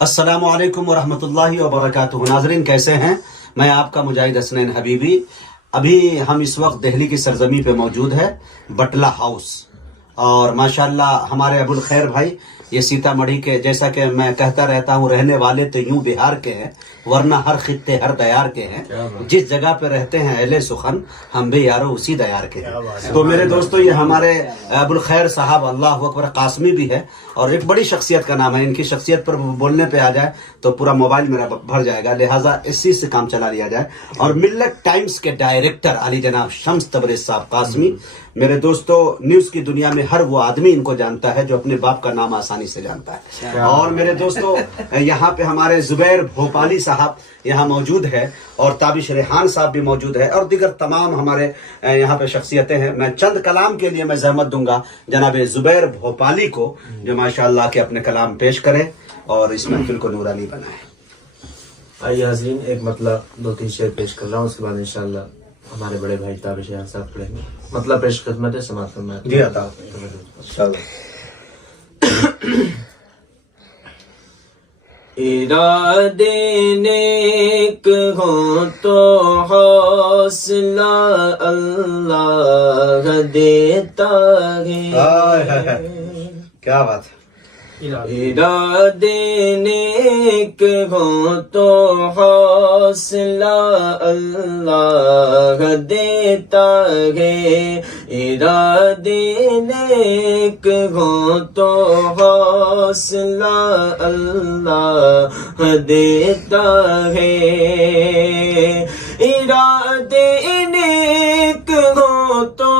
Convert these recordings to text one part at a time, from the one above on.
السلام علیکم ورحمۃ اللہ وبرکاتہ. ناظرین کیسے ہیں؟ میں آپ کا مجاہد حسنین حبیبی. ابھی ہم اس وقت دہلی کی سرزمین پہ موجود ہے، بٹلہ ہاؤس. اور ماشاءاللہ ہمارے ابو الخیر بھائی یہ سیتا مڑھی کے، جیسا کہ میں کہتا رہتا ہوں، رہنے والے تو یوں بہار کے ہیں ورنہ ہر خطے ہر دیار کے ہیں. جس جگہ پہ رہتے ہیں اہل سخن، ہم بھی یارو اسی دیار کے ہیں. تو میرے دوستو یہ ہمارے ابو الخیر صاحب، اللہ اکبر، قاسمی بھی ہے اور ایک بڑی شخصیت کا نام ہے. ان کی شخصیت پر بولنے پہ آ جائے تو پورا موبائل میرا بھر جائے گا، لہٰذا اسی سے کام چلا لیا جائے. اور ملت ٹائمز کے ڈائریکٹر علی جناب شمس تبریز صاحب قاسمی. میرے دوستو نیوز کی دنیا میں ہر وہ آدمی ان کو جانتا ہے جو اپنے باپ کا نام آسانی سے جانتا ہے. اور میرے دوستو یہاں پہ ہمارے زبیر بھوپالی صاحب یہاں موجود ہے اور تابش ریحان صاحب بھی موجود ہے اور دیگر تمام ہمارے یہاں پہ شخصیتیں ہیں. میں چند کلام کے لیے میں زحمت دوں گا جناب زبیر بھوپالی کو، جو ماشاءاللہ کے اپنے کلام پیش کرے اور اس محفل کو نورانی بنائے. آئیے حاضرین، ایک مطلب 2-3 شعر پیش کر رہا ہوں، اس کے بعد انشاءاللہ ہمارے بڑے بھائی تابش ریحان صاحب پڑھیں گے. مطلب پیش خدمت ہے، سماعت فرمائیں. جی عطا انشاءاللہ. ارادے نیک ہوں تو حوصلہ اللہ دیتا ہے. کیا بات ہے. ارادے نیک ہوں تو حوصلہ اللہ دیتا ہے. ارادے نیک ہوں تو حوصلہ اللہ دیتا ہے. ارادے نیک ہوں تو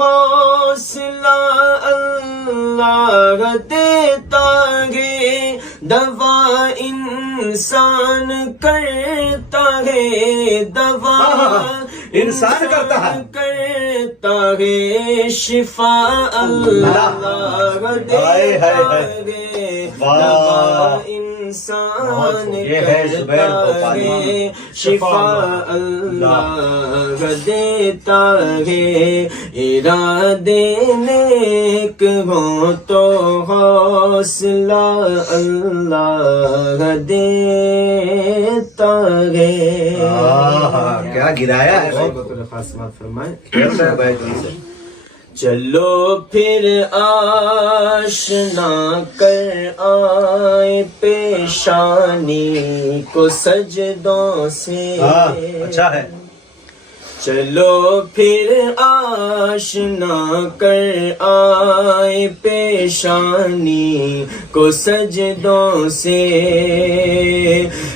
حوصلہ اللہ دیتا ہے. دوا انسان کرتا ہے، دوا انسان کرتا ہے، شفا اللہ دیتا ہے. دوا انسان کرتا ہے، شفا اللہ دیتا ہے. ارادے نیک ہوں تو حوصلہ اللہ دیتا ہے. کیا گرایا ہے. سماعت فرمائیں. چلو پھر آشنا کر آئے پیشانی کو سجدوں سے. اچھا ہے. چلو پھر آشنا کر آئے پیشانی کو سجدوں سے.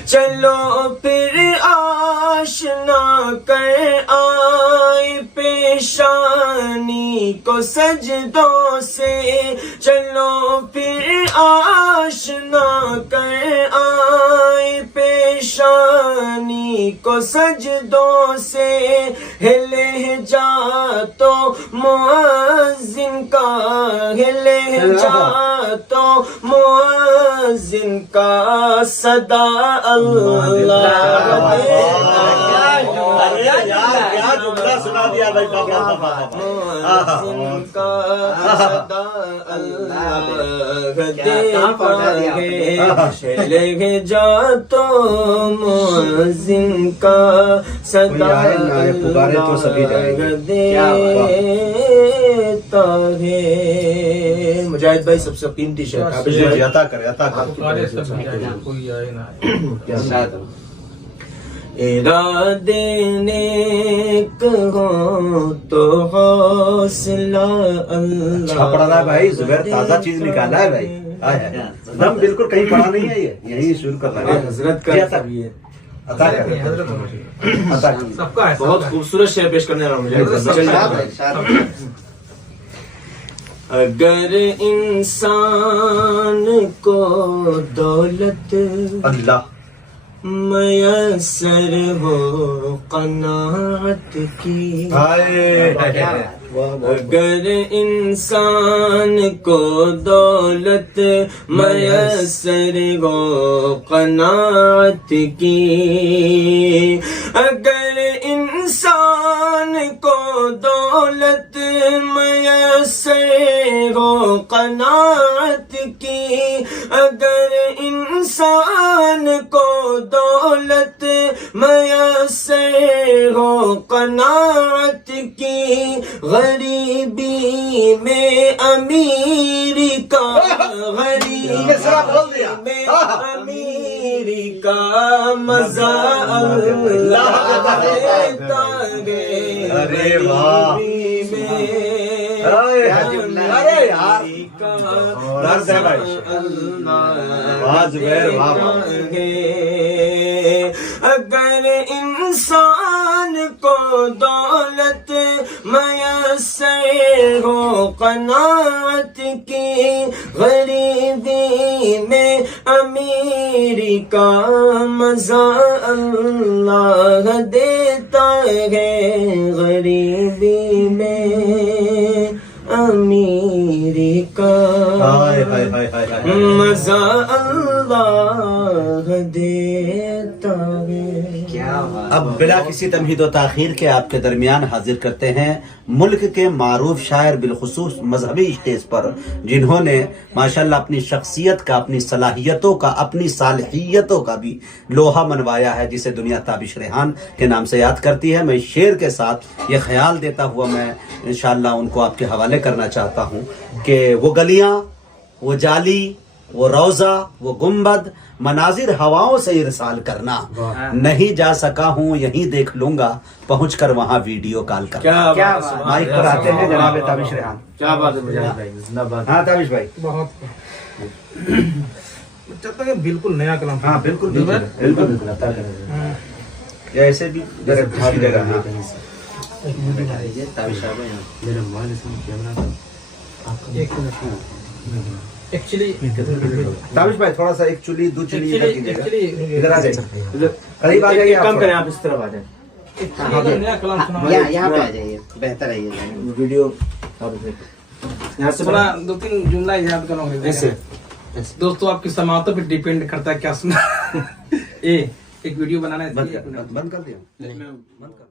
چلو پھر آشنا کر آئے پیشانی کو سجدوں سے. چلو پھر آشنا کر آئے پیشانی کو سجدوں سے. ہے لہجہ تو مؤذن کا، ہے لہجہ تو مؤذن کا، صدا اللہ کیا جملہ سنا دیا بھائی. مؤذن کا صدا اللہ دیتا ہے. لہجہ تو مؤذن کا صدا دیتا ہے. مجاہد بھائی سب سے قیمتی شعر عطا کرے، عطا کرے. ارادے نیک ہوں تو حوصلہ اللہ. اچھا پڑھا ہے بھائی زبیر، تازہ چیز نکالا ہے بھائی. دم بالکل کہیں پڑھا نہیں ہے، یہ یہیں شروع کرنا ہے. حضرت کا بہت خوبصورت شعر پیش کرنے والا ہوں. اگر انسان کو دولت اللہ میسر ہو قناعت کی، اگر انسان کو دولت میسر ہو قناعت کی، اگر انسان کو دولت میسر ہو قناعت کی، اگر انسان کو دولت میسر ہو قناعت کی، غریبی میں امیری کا، غریبی میں امیری کا مزہ اللہ دیتا ہے، ارے واہ، ارے یار درد ہے بھائی، واہ زبیر واہ واہ۔ اگر انسان کو دولت میسر ہو قناعت کی، غریبی میں امیری کا مزہ اللہ دیتا ہے، غریبی میں امیری کا مزہ اللہ دیتا ہے۔ اب بلا کسی تمہید و تاخیر کے آپ کے درمیان حاضر کرتے ہیں ملک کے معروف شاعر، بالخصوص مذہبی اسٹیج پر، جنہوں نے ماشاءاللہ اپنی شخصیت کا، اپنی صلاحیتوں کا، اپنی صالحیتوں کا بھی لوہا منوایا ہے، جسے دنیا تابش ریحان کے نام سے یاد کرتی ہے۔ میں شعر کے ساتھ یہ خیال دیتا ہوا میں انشاءاللہ ان کو آپ کے حوالے کرنا چاہتا ہوں کہ وہ گلیاں، وہ جالی، وہ روضہ، وہ گنبد، مناظر ہواؤں سے ارسال کرنا، نہیں جا سکا ہوں یہیں دیکھ لوں گا، پہنچ کر وہاں ویڈیو کال کرنا۔ کیا مائک پر آتے ہیں جناب تابش ریحان۔ کیا بات ہے مجاہد بھائی، زندہ باد۔ ہاں تابش بھائی، بہت چلتا ہے بالکل نیا کلام۔ ہاں بالکل بالکل بالکل، یا ایسے بھی ڈھالی جگہ۔ ہاں میرا موبائل اس میں کیمرہ تھا۔ ایکچولی تابش بھائی تھوڑا سا ایک چلی دو چلی ادھر کیجیے گا، ادھر آ جائیے، قریب آ جائیے، کم کریں آپ، اس طرف آ جائیں، نیا کلام سنا یہاں پہ آ جائیے، بہتر ہے یہ۔ ویڈیو یہاں سے تھوڑا دو تین جملہ یاد کرنا ہوگا۔ ایسے دوستوں آپ کی سماعتوں پہ ڈیپینڈ کرتا ہے کیا سنا۔ ایک ویڈیو بنانا ہے، بند کر دیا، بند کر